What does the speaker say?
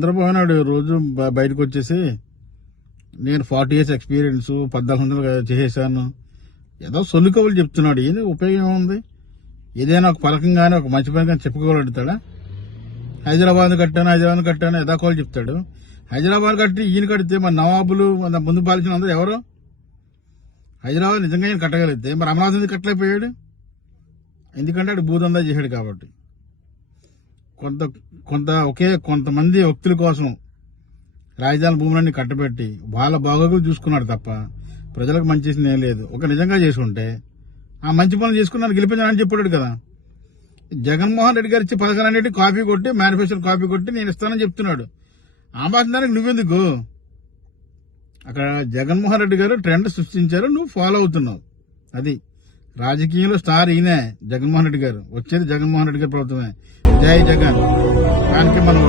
చంద్రబాబు నాయుడు రోజు బయటకు వచ్చేసి నేను 40 years ఎక్స్పీరియన్స్ 1400 చేసేసాను ఏదో సొల్లు కబులు చెప్తున్నాడు. ఏది ఉపయోగం ఏముంది? ఏదైనా ఒక పథకం కానీ ఒక మంచి పని కానీ చెప్పుకోగలుగుతాడా? హైదరాబాద్ కట్టాను యథాకోలు చెప్తాడు. హైదరాబాద్ కట్టి ఈయన కడితే మరి నవాబులు ముందు పాలించిన అందరూ ఎవరు? హైదరాబాద్ నిజంగా ఈయన కట్టగలిగితే మరి అమరావతి ఎందుకు కట్టలేకపోయాడు? ఎందుకంటే అటు భూదందా చేశాడు కాబట్టి. కొంతమంది వ్యక్తుల కోసం రాజధాని భూములన్నీ కట్టబెట్టి వాళ్ళ బాగోగులు చూసుకున్నాడు తప్ప ప్రజలకు మంచి చేసింది ఏం లేదు. ఒక నిజంగా చేసుకుంటే ఆ మంచి పనులు చేసుకున్నాను గెలిపించానని చెప్పాడు కదా. జగన్మోహన్ రెడ్డి గారు ఇచ్చే పథకాలన్నిటి కాపీ కొట్టి మేనిఫెస్టో కాపీ కొట్టి నేను ఇస్తానని చెప్తున్నాడు. ఆ మాట్లాడడానికి నువ్వెందుకు? అక్కడ జగన్మోహన్ రెడ్డి గారు ట్రెండ్ సృష్టించారు, నువ్వు ఫాలో అవుతున్నావు. అది రాజకీయంలో స్టార్ ఈయనే జగన్మోహన్ రెడ్డి గారు. వచ్చేది జగన్మోహన్ రెడ్డి గారి ప్రభుత్వమే. జై జగన్. దానికి మనం